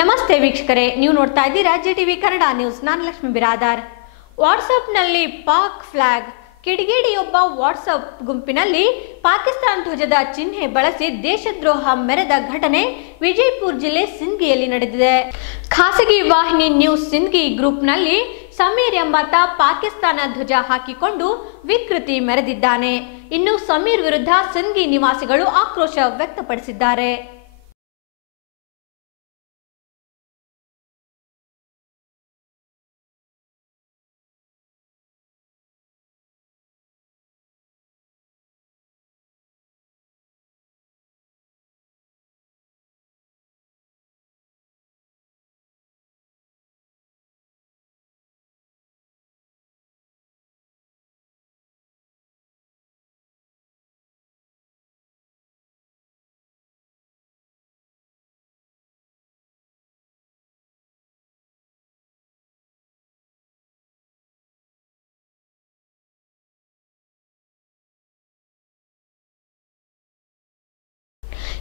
ನಮಸ್ತೆ ವೀಕ್ಷಕರೇ, ನೀವು ನೋಡ್ತಾ ಇದ್ದೀರಾ ಜಿ ಟಿವಿ ಕನ್ನಡ ನ್ಯೂಸ್. ನಾನು ಲಕ್ಷ್ಮಿ ಬಿರಾದಾರ್. ವಾಟ್ಸಪ್ನಲ್ಲಿ ಪಾಕ್ ಫ್ಲಾಗ್. ಕಿಡಿಗೇಡಿಯೊಬ್ಬ ವಾಟ್ಸಪ್ ಗುಂಪಿನಲ್ಲಿ ಪಾಕಿಸ್ತಾನ್ ಧ್ವಜದ ಚಿಹ್ನೆ ಬಳಸಿ ದೇಶದ್ರೋಹ ಮೆರೆದ ಘಟನೆ ವಿಜಯಪುರ ಜಿಲ್ಲೆ ಸಿಂಧಿಯಲ್ಲಿ ನಡೆದಿದೆ. ಖಾಸಗಿ ವಾಹಿನಿ ನ್ಯೂಸ್ ಸಿಂಧಿ ಗ್ರೂಪ್ನಲ್ಲಿ ಸಮೀರ್ ಎಂಬಾತ ಪಾಕಿಸ್ತಾನ ಧ್ವಜ ಹಾಕಿಕೊಂಡು ವಿಕೃತಿ ಮೆರೆದಿದ್ದಾನೆ. ಇನ್ನು ಸಮೀರ್ ವಿರುದ್ಧ ಸಿಂಧಿ ನಿವಾಸಿಗಳು ಆಕ್ರೋಶ ವ್ಯಕ್ತಪಡಿಸಿದ್ದಾರೆ.